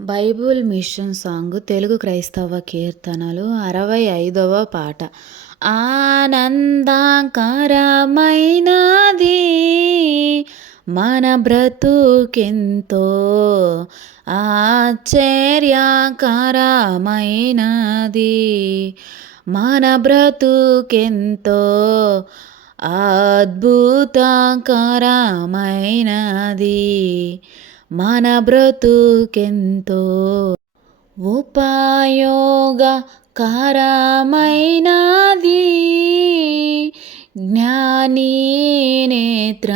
Bible mission song Telugu క్రైస్తవ కీర్తనలు అరవై ఐదవ పాట. ఆనందాకరమైనది మన బ్రతుకెంతో ఆశ్చర్యకరమైనది మన బ్రతుకెంతో అద్భుతకరమైనది మన బ్రతుకెంతో ఉపయోగకరమైనది. జ్ఞాని నేత్రములకు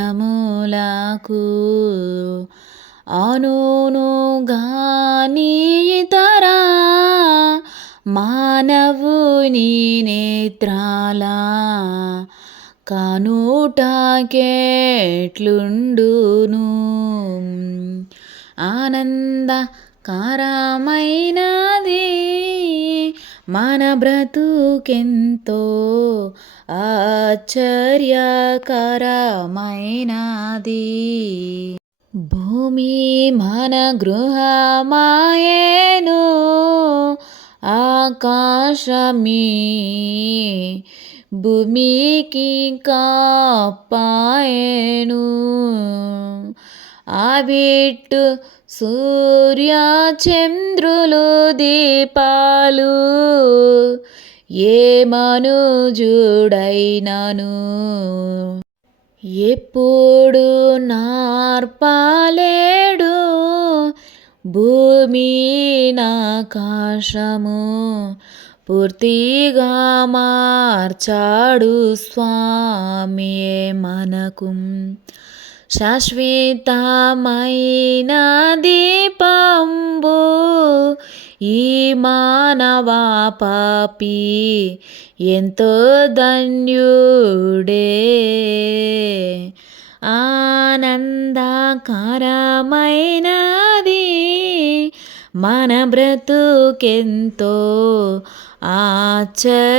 అనును గాని మానవుని నేత్రాల కనూటకేట్లుండుండును ఆనంద కారమైనది మన బ్రతుకెంతో ఆశ్చర్యకరమైనది. భూమి మన గృహమాయేను ఆకాశమీ భూమికి కాపాయను ఆవిట్టు సూర్య చంద్రులు దీపాలు. ఏ మనుజుడైనను? ఎప్పుడు నార్పాలేడు? భూమి నాకాశము. పూర్తిగా మార్చాడు స్వామియే మనకు. శాశ్వతమైన దీపంబు ఈ మానవ పాపి ఎంతో ధన్యుడే. ఆనందకరమైనది మన బ్రతుకెంతో ఆశ్చర్యకరమైనది.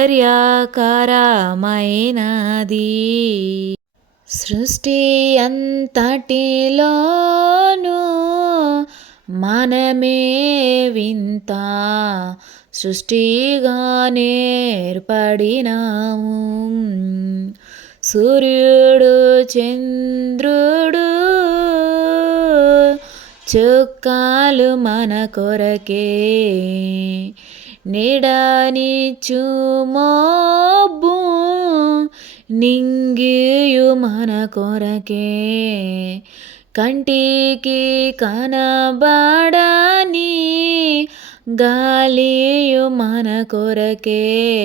సృష్టి అంతటిలోనూ మనమే వింత. సృష్టిగా నేర్పడినాము. సూర్యుడు చంద్రుడు చుక్కాలు మన కొరకే. నిడనిచ్చు మోబ్బు నింగియు మన కొరకే. కంటికి కనబడని గాలియు మన కొరకే.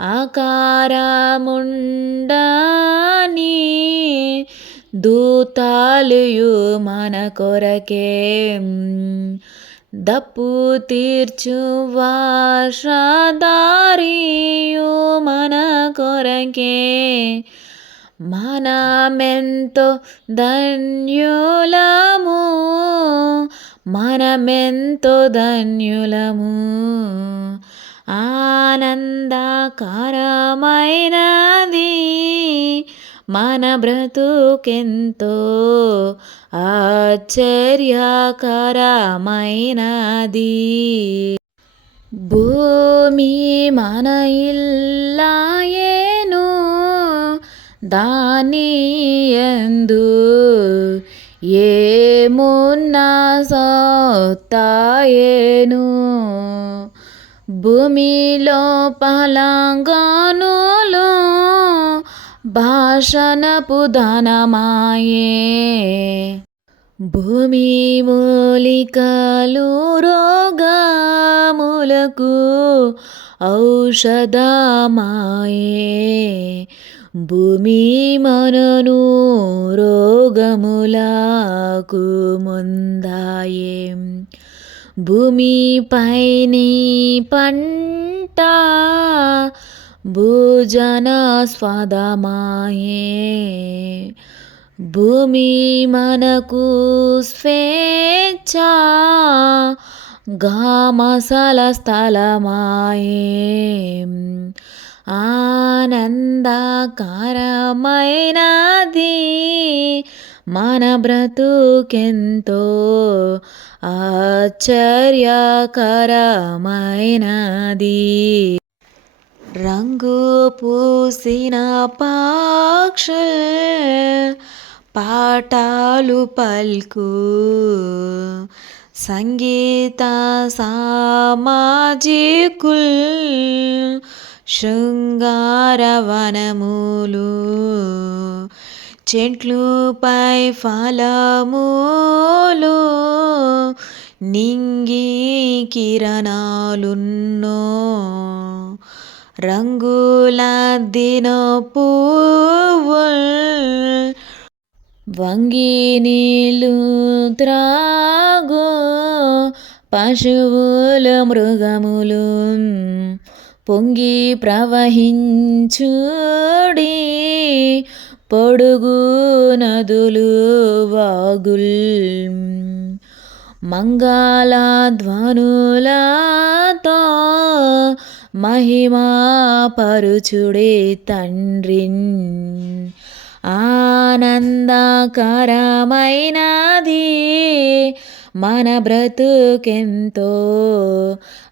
ఆకారముండని దూతాలుయు మన కొరకే. దప్పు తీర్చు వాషదారియు మన కొరకే. మనమెంతో ధన్యులము మనమెంతో ధన్యులము. ఆనందకరమైనది మన బ్రతుకెంతో ఆశ్చర్యకరమైనది. భూమి మన ఇల్లాయేను దాని ఎందు ఏమున్నా సోతాయేను. భూమిలో పలంగాను భాషణపు ధనమాయే. భూమి మూలికలు రోగములకు ఔషధమాయే. భూమి మనను రోగములకు ముందాయే. భూమిపైని పంట భోజన భూమి మనకు స్వేచ్ఛ గామసల స్థలమాయే. ఆనందకరమైనది మన బ్రతుకెంతో ఆశ్చర్యకరమైనది. రంగు పూసిన పాక్ష పాఠాలు పల్కు. సంగీత సామాజికుల్ శృంగారవనములు. చెట్లుపై ఫలములు నింగి కిరణాలున్నో. రంగుల దిన వంగి నీళ్ళు త్రాగో పశువులు మృగములు పొంగి ప్రవహించుడి పొడుగు నదులు వాగుల్ మంగళ ధ్వనులతో మహిమా పరుచుడే తండ్రిన్. ఆనందకరమైనది మన బ్రతుకెంతో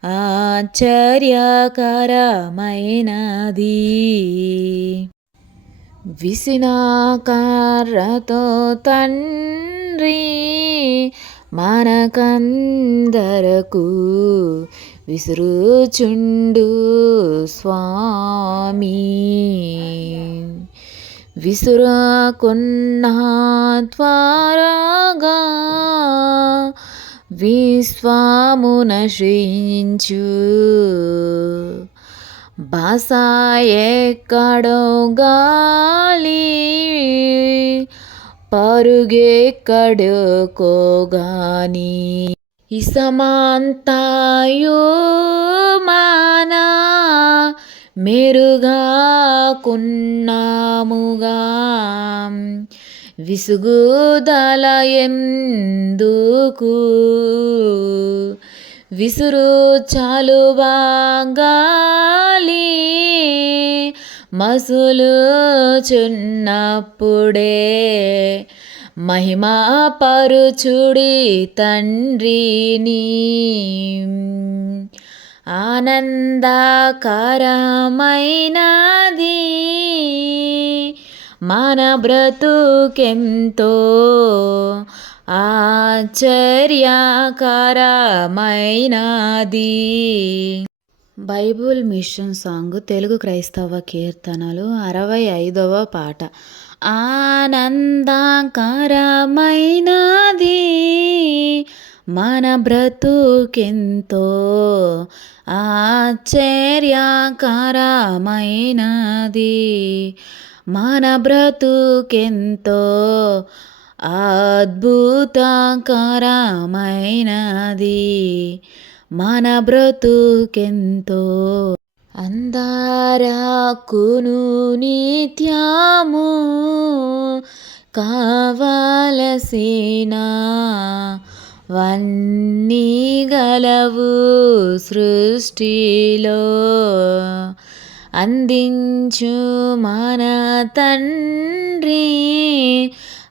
ఆశ్చర్యకరమైనది. విసినాకారతో తండ్రి మనకందరకు విసురుచుండు స్వామి. విసురాకున్న త్వరగా విశ్వామున శ్రయించు. బాస ఎక్కడో గాలి పరుగెక్కడో ఇసమాంతాయోమానా మానా మెరుగా కొన్నాముగా విసుగుదల ఎందుకు విసురు చాలు గాలి మసులు చున్నప్పుడే మహిమా పరుచుడి తండ్రిని ఆనందకరమైనది. మన బ్రతుకెంతో ఆశ్చర్యకరమైనది. బైబుల్ మిషన్ సాంగ్ తెలుగు క్రైస్తవ కీర్తనలు అరవై ఐదవ పాట. ఆనందాకరమైనది మన బ్రతుకెంతో ఆశ్చర్యకరమైనది మన బ్రతుకెంతో అద్భుతకరమైనది మన బ్రతుకెంతో. అందారాకును నిత్యము కావలసిన వన్నీ గలవు సృష్టిలో అందించు మన తండ్రి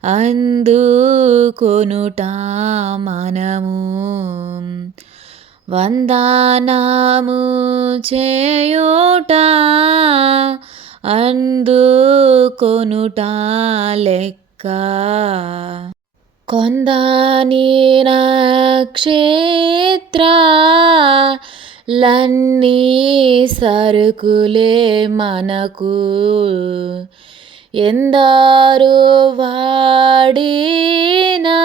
అందుకొనుట మనము. వందనాము చేయుట అందుకొనుట లెక్క. కొందాని నక్షత్ర లన్నీ సరుకులే మనకు. ఎందారు వాడినా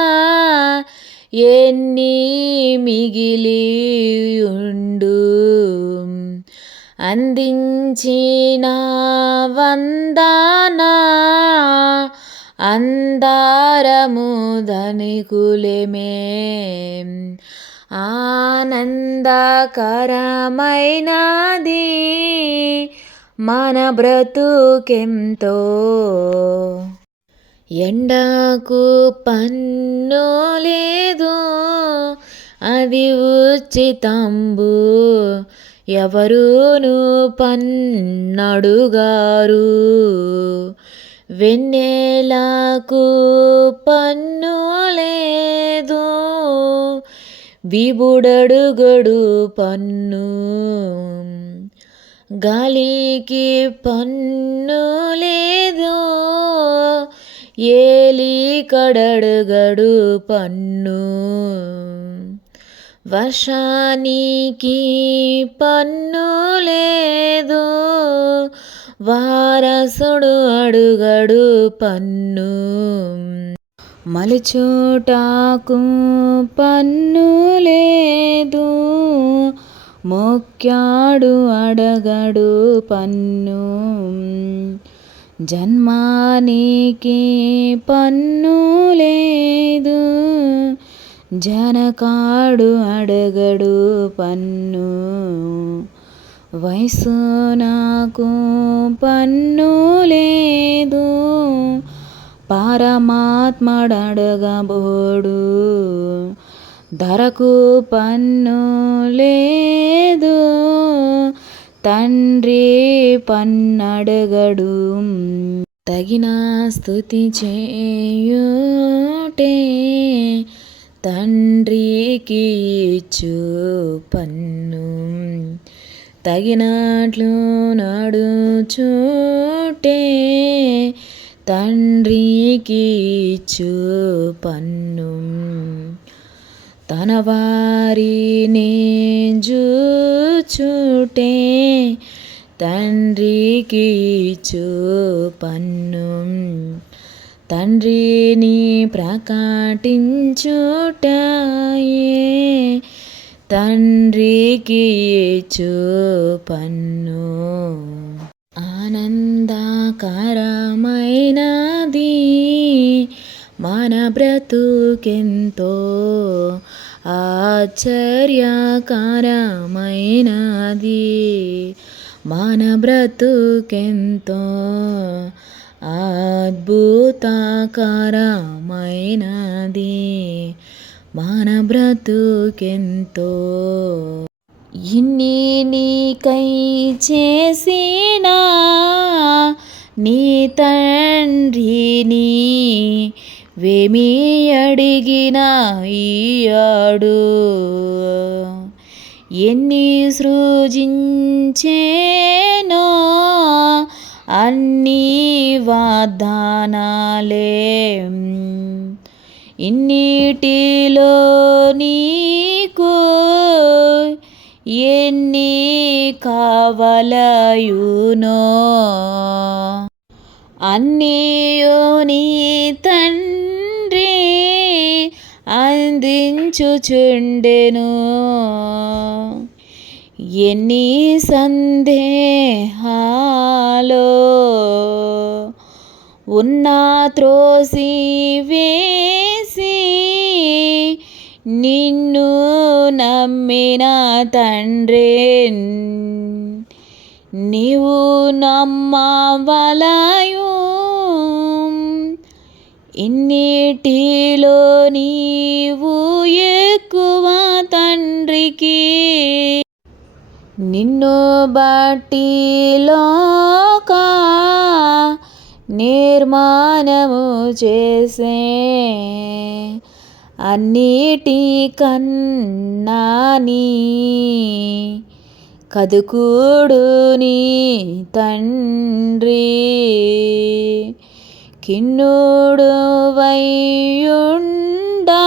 ఎన్ని మిగిలి ఉండు అందించిన వందనా అందారము ధనికులమే. ఆనందకరమైనది మన బ్రతుకెంతో. ఎండాకు పన్ను లేదు. అది ఉచితంబు. ఎవరును పన్నడుగారు? వెన్నెలకు పన్ను లేదు. విబుడడుగడు పన్ను. గాలికి పన్ను లేదు. ఏలి కడడుగడు పన్ను. వర్షానికి పన్ను లేదు వారసుడు అడుగడు పన్ను. మలిచోటాకు పన్ను లేదు మొక్కాడు అడగడు పన్ను. జన్మానికి పన్ను లేదు. జనకాడు అడగడు పన్ను. వయసు నాకు పన్ను లేదు. పరమాత్మడగబోడు ధరకు పన్ను లేదు. తండ్రి పన్నడగడు తగిన స్థుతి చేయుటే తండ్రికి ఇచ్చు పన్ను. తగినట్లు నడుచుటే తండ్రికి ఇచ్చు పన్ను. తన వారిని చూటే తండ్రికి ఇచ్చు పన్ను తండ్రిని ప్రకటించుటాయే తండ్రికి ఇచ్చు పన్ను ఆనందకరమైనది మన బ్రతుకెంతో ఆశ్చర్యకరమైనది. మన బ్రతుకెంతో అద్భుతకరమైనది. మన బ్రతుకెంతో ఇన్ని నీకై చేసినా నీ తండ్రిని వేమీ అడిగినా ఈయాడు. ఎన్ని సృజించేనో అన్ని వాగ్దానాలే. ఇన్నిటిలో నీకు ఎన్ని కావలయునో. అన్నీయో నీ తండ్రి అందించుచుండెను. ఎన్ని సందేహాలో ఉన్న త్రోసి వేసి నిన్ను నమ్మిన తండ్రి నీవు నమ్మవలయు ఇన్నిటిలో నీవు ఎక్కువ తండ్రికి? నిన్ను బట్టి లోక నిర్మాణము చేసే అన్నిటి కన్నాని కదుకుడు నీ తండ్రి. కిన్నుడు వయ్యుండా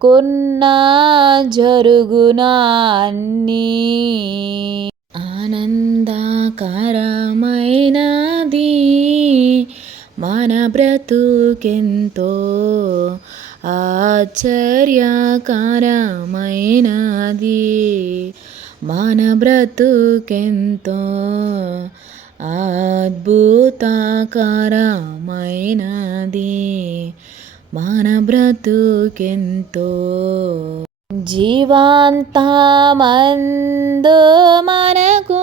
కొన్న జరుగునా అన్నీ ఆనందకరమైనది మన బ్రతుకెంతో ఆశ్చర్యకరమైనది మన బ్రతుకెంతో అద్భుతకరమైనది. మన బ్రతుకెంతో జీవాంతమందు మనకు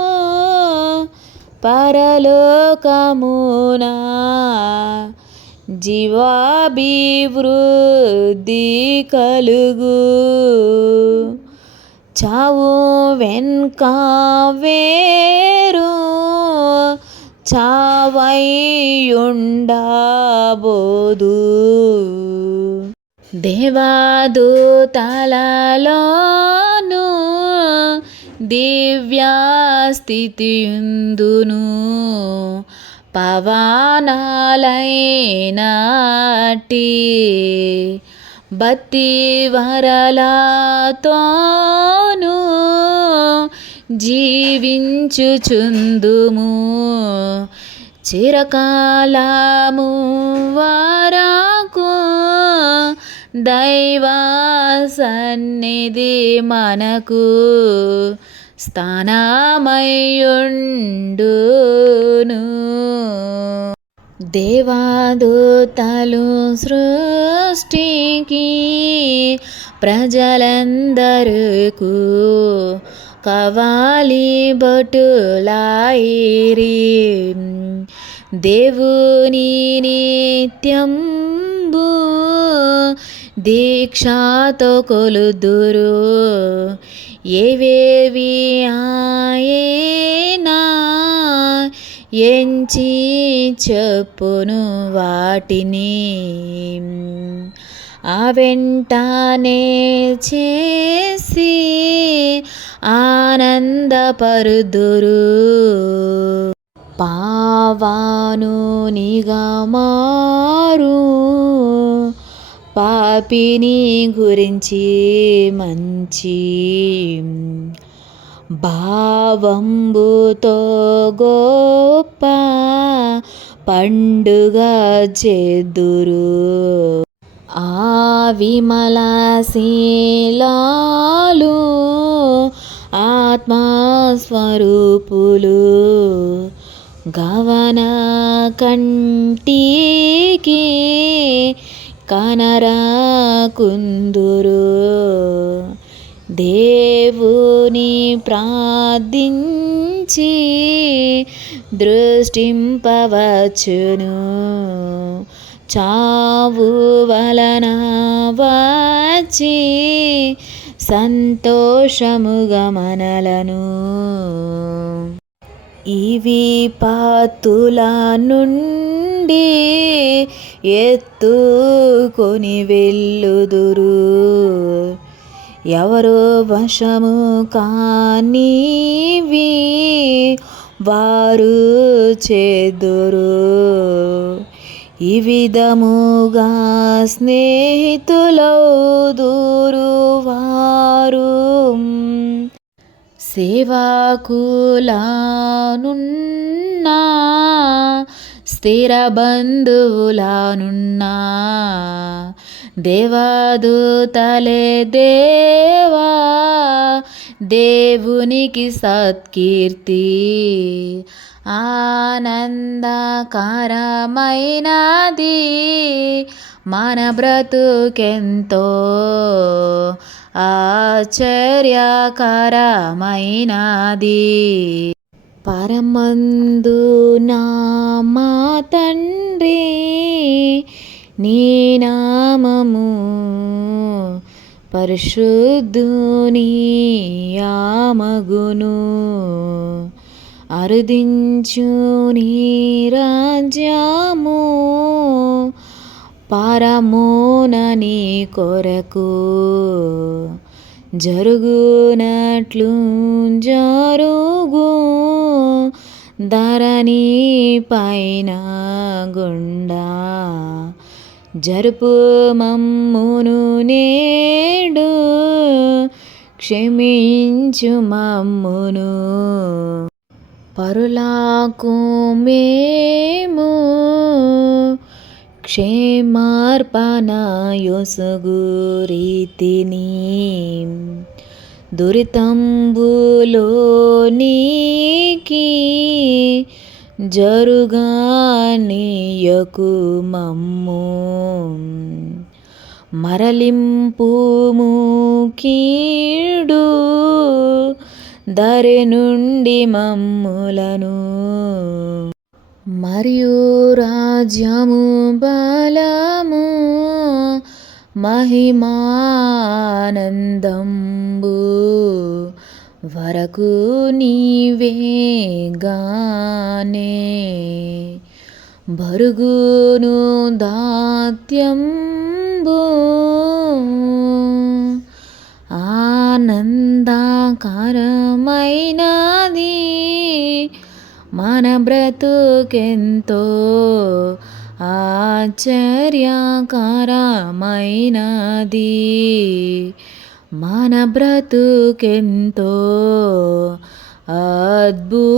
పరలోకమున జీవాభివృద్ధి కలుగు. చావు వెన్కా వేరు చావైయుండబోదు. దేవాదూతలలోను దివ్యాస్థితియుందును. పవనాలైనటి భక్తి వరలతోను జీవించుచుందుము. చిరకాలము వారాకు దైవ సన్నిధి మనకు స్థానమయ్యుండును. దేవాదూతలు సృష్టికి ప్రజలందరకు కవాలి బటులాయిరి. దేవుని నిత్యంబు దీక్షతో కొలుదురు. ఏవేవి ఆయనా ఎంచి చెప్పును వాటిని. ఆ వెంటనే చేసి ఆనందపరుదురు. పావాను నిగమారు. పాపిని గురించి మంచి భావంబుతో గొప్ప పండుగ చెదురు. ఆ ఆత్మా ఆత్మస్వరూపులు గవన కంటికి కనరా కుందురు దేవుని ప్రార్థించి దృష్టింపవచ్చును. చావు వలన వచ్చి సంతోషముగా మనలను. ఇవి పాతుల నుండి ఎత్తుకొని వెళ్ళుదురు. ఎవరు వశము కానివి వారు చేదురు. ఈ విధముగా స్నేహితులౌదురు వారు సేవాకులానున్నా స్థిర బంధువులానున్నా దేవాదూతలే దేవా దేవునికి సత్కీర్తి ఆనందకరమైనది మన బ్రతుకెంతో ఆశ్చర్యకరమైనది. పరమందు నా మా తండ్రి నీ నామము పరిశుద్ధుని యామగును అరుదించు నీ రాజ్యము పరమోనని కొరకు జరుగునట్లు జరుగు ధరణి పైన గుండా జరుపు మమ్మును నేడు క్షమించు మమ్మును పరులాకు మేము క్షేమార్పణ దురితంబులో నీకి జరుగానియకు మమ్ము. మరలింపుము కీడు దరి నుండి మమ్ములను మరియు రాజ్యము బలము మహిమానందంబు. వరకు నీవేగానే బరుగును దాత్యంబు. ఆనందకరమైనది మన బ్రతుకెంతో ఆశ్చర్యకరమైనది. మన బ్రతుకెంతో అద్భుతకరమైనది.